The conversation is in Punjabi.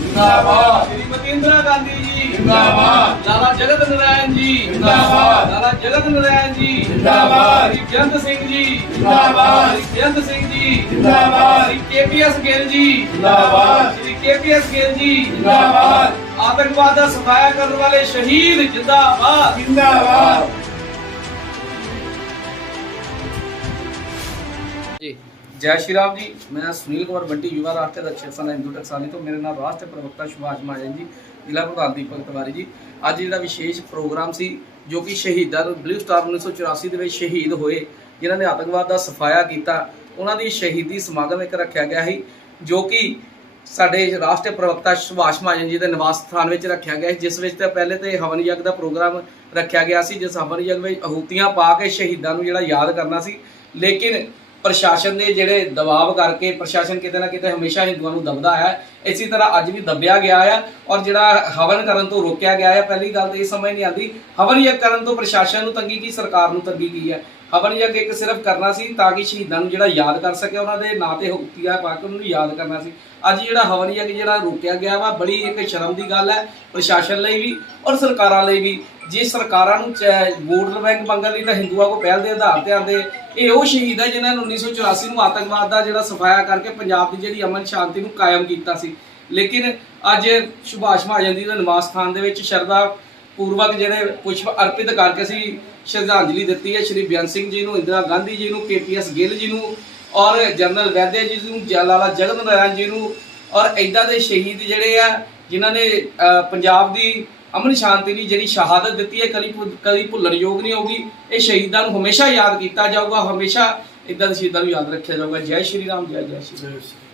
ਜਿੰਦਾਬਾਦ। ਸ਼੍ਰੀਮਤੀ ਇੰਦਰਾ ਗਾਂਧੀ ਜੀ। ਜਿੰਦਾਬਾਦ। ਲਾਲਾ ਜਗਤ ਨਾਰਾਇਣ ਜੀ। ਜਿੰਦਾਬਾਦ। ਲਾਲਾ ਜਗਤ ਨਾਰਾਇਣ ਜੀ। ਜਿੰਦਾਬਾਦ। ਸ਼੍ਰੀ ਬੇਅੰਤ ਸਿੰਘ ਜੀ। ਜਿੰਦਾਬਾਦ। ਸ਼੍ਰੀ ਬੇਅੰਤ ਸਿੰਘ ਜੀ। ਜਿੰਦਾਬਾਦ। ਸ਼੍ਰੀ ਕੇਪੀਐਸ ਗਿੱਲ ਜੀ। ਜਿੰਦਾਬਾਦ। ਸ਼੍ਰੀ ਕੇਪੀਐਸ ਗਿੱਲ ਜੀ। ਜਿੰਦਾਬਾਦ। ਆਤੰਕਵਾਦ ਦਾ ਸਫਾਇਆ ਕਰਨ ਵਾਲੇ ਸ਼ਹੀਦ ਜਿੰਦਾਬਾਦ। ਜਿੰਦਾਬਾਦ। ਜੀ। ਜੈ ਸ਼੍ਰੀ ਰਾਮ ਜੀ ਮੈਂ ਸੁਨੀਲ ਕੁਮਾਰ ਬੰਟੀ ਯੁਵਾ ਰਾਸ਼ਟਰ ਅਧਿਕਸ਼ ਸੰਘ ਹਿੰਦੂ ਟਕਸਾਲੀ ਤੋਂ, ਮੇਰੇ ਨਾਲ ਰਾਸ਼ਟਰ ਪ੍ਰਵਕਤਾ ਸੁਭਾਸ਼ ਮਹਾਜਨ ਜੀ, ਜ਼ਿਲ੍ਹਾ ਪ੍ਰਧਾਨ ਦੀਪਕ ਤਿਵਾਰੀ ਜੀ। ਅੱਜ ਜਿਹੜਾ ਵਿਸ਼ੇਸ਼ ਪ੍ਰੋਗਰਾਮ ਸੀ, ਜੋ ਕਿ ਸ਼ਹੀਦਾਂ ਨੂੰ ਬਲੂ ਸਟਾਰ 1984 ਦੇ ਵਿੱਚ ਸ਼ਹੀਦ ਹੋਏ, ਜਿਨ੍ਹਾਂ ਨੇ ਆਤੰਕਵਾਦ ਦਾ ਸਫਾਇਆ ਕੀਤਾ, ਉਹਨਾਂ ਦੀ ਸ਼ਹੀਦੀ ਸਮਾਗਮ ਇੱਕ ਰੱਖਿਆ ਗਿਆ ਸੀ, ਜੋ ਕਿ ਸਾਡੇ ਰਾਸ਼ਟਰੀ ਪ੍ਰਵਕਤਾ ਸੁਭਾਸ਼ ਮਹਾਜਨ ਜੀ ਦੇ ਨਿਵਾਸ ਸਥਾਨ ਵਿੱਚ ਰੱਖਿਆ ਗਿਆ ਸੀ, ਜਿਸ ਵਿੱਚ ਤਾਂ ਪਹਿਲੇ ਤੇ ਹਵਨ ਯੱਗ ਦਾ ਪ੍ਰੋਗਰਾਮ ਰੱਖਿਆ ਗਿਆ ਸੀ, ਜਿਸ ਹਵਨ ਯੱਗ ਵਿੱਚ ਅਹੂਤੀਆਂ ਪਾ ਕੇ ਸ਼ਹੀਦਾਂ ਨੂੰ ਜਿਹੜਾ ਯਾਦ ਕਰਨਾ ਸੀ। ਲੇਕਿਨ ਪ੍ਰਸ਼ਾਸਨ ਦੇ ਜਿਹੜੇ ਦਬਾਅ ਕਰਕੇ ਪ੍ਰਸ਼ਾਸਨ ਕਿਤੇ ਨਾ ਕਿਤੇ ਹਮੇਸ਼ਾ ਹਿੰਦੂਆਂ ਨੂੰ ਦਬਦਾ ਹੈ। ਇਸੇ ਤਰ੍ਹਾਂ ਅੱਜ ਵੀ ਦੱਬਿਆ ਗਿਆ ਹੈ ਔਰ ਜਿਹੜਾ ਹਵਨ ਕਰਨ ਤੋਂ ਰੋਕਿਆ ਗਿਆ ਹੈ ਪਹਿਲੀ ਗੱਲ ਤਾਂ ਇਹ ਸਮਝ ਨਹੀਂ ਆਉਂਦੀ, ਹਵਨ ਯੱਗ ਕਰਨ ਤੋਂ ਪ੍ਰਸ਼ਾਸਨ ਨੂੰ ਤੰਗੀ ਕੀ, ਸਰਕਾਰ ਨੂੰ ਤੰਗੀ ਕੀ ਹੈ? ਹਵਨ ਯੱਗ ਇੱਕ ਸਿਰਫ ਕਰਨਾ ਸੀ ਤਾਂ ਕਿ ਸ਼ਹੀਦਾਂ ਨੂੰ ਜਿਹੜਾ ਯਾਦ ਕਰ ਸਕੇ, ਉਹਨਾਂ ਦੇ ਨਾਂ ਤੇ ਹੁਕਤੀਆ ਪਾ ਕੇ ਉਹਨਾਂ ਨੂੰ ਯਾਦ ਕਰਨਾ ਸੀ। ਅੱਜ ਜਿਹੜਾ ਹਵਨ ਯੱਗ ਜਿਹੜਾ ਰੋਕਿਆ ਗਿਆ ਵਾ, ਬੜੀ ਇੱਕ ਸ਼ਰਮ ਦੀ ਗੱਲ ਹੈ ਪ੍ਰਸ਼ਾਸਨ ਲਈ ਵੀ ਔਰ ਸਰਕਾਰਾਂ ਲਈ ਵੀ। ਜੇ ਸਰਕਾਰਾਂ ਨੂੰ ਚ- ਵੋਟ ਬੈਂਕ ਮੰਗਣ ਲਈ ਤਾਂ ਹਿੰਦੂਆਂ ਕੋ ਪਹਿਲ ਦੇ ਆਧਾਰ ਤੇ ਆਂਦੇ ਇਹ ਉਹ ਸ਼ਹੀਦ ਹੈ ਜਿਨ੍ਹਾਂ ਨੇ 1984 ਨੂੰ ਆਤੰਕਵਾਦ ਦਾ ਜਿਹੜਾ ਸਫਾਇਆ ਕਰਕੇ ਪੰਜਾਬ ਦੀ ਜਿਹੜੀ ਅਮਨ ਸ਼ਾਂਤੀ ਨੂੰ ਕਾਇਮ ਕੀਤਾ ਸੀ। ਲੇਕਿਨ ਅੱਜ ਸੁਭਾਸ਼ ਮਹਾਜਨ ਜੀ ਦੇ ਨਿਵਾਸ ਸਥਾਨ ਦੇ ਵਿੱਚ ਸ਼ਰਧਾ ਪੂਰਵਕ ਜਿਹੜੇ ਪੁਸ਼ਪ ਅਰਪਿਤ ਕਰਕੇ ਅਸੀਂ ਸ਼ਰਧਾਂਜਲੀ ਦਿੱਤੀ ਹੈ। ਸ਼੍ਰੀ ਬਿਆਨ ਸਿੰਘ ਜੀ ਨੂੰ, ਇੰਦਰਾ ਗਾਂਧੀ ਜੀ ਨੂੰ, ਕੇਪੀਐਸ ਗਿੱਲ ਜੀ ਨੂੰ ਔਰ ਜਨਰਲ ਵੈਦਿਆ ਜੀ ਨੂੰ ਜ- ਲਾਲਾ ਜਗਤ ਨਾਰਾਇਣ ਜੀ ਨੂੰ ਔਰ ਐਦਾਂ ਦੇ ਸ਼ਹੀਦ ਜਿਹੜੇ ਆ, ਜਿਨ੍ਹਾਂ ਨੇ ਪੰਜਾਬ ਦੀ ਅਮਨ ਸ਼ਾਂਤੀ ਲਈ ਜਿਹੜੀ ਸ਼ਹਾਦਤ ਦਿੱਤੀ ਹੈ, ਕਦੀ ਭੁ- ਕਦੀ ਭੁੱਲਣਯੋਗ ਨਹੀਂ ਹੋਊਗੀ। ਇਹ ਸ਼ਹੀਦਾਂ ਨੂੰ ਹਮੇਸ਼ਾ ਯਾਦ ਕੀਤਾ ਜਾਊਗਾ, ਹਮੇਸ਼ਾ ਇਦਾਂ ਦੇ ਸ਼ਹੀਦਾਂ ਨੂੰ ਯਾਦ ਰੱਖਿਆ ਜਾਊਗਾ। ਜੈ ਸ਼੍ਰੀ ਰਾਮ, ਜੈ ਜੈ ਸ਼੍ਰੀ ਰਾਮ।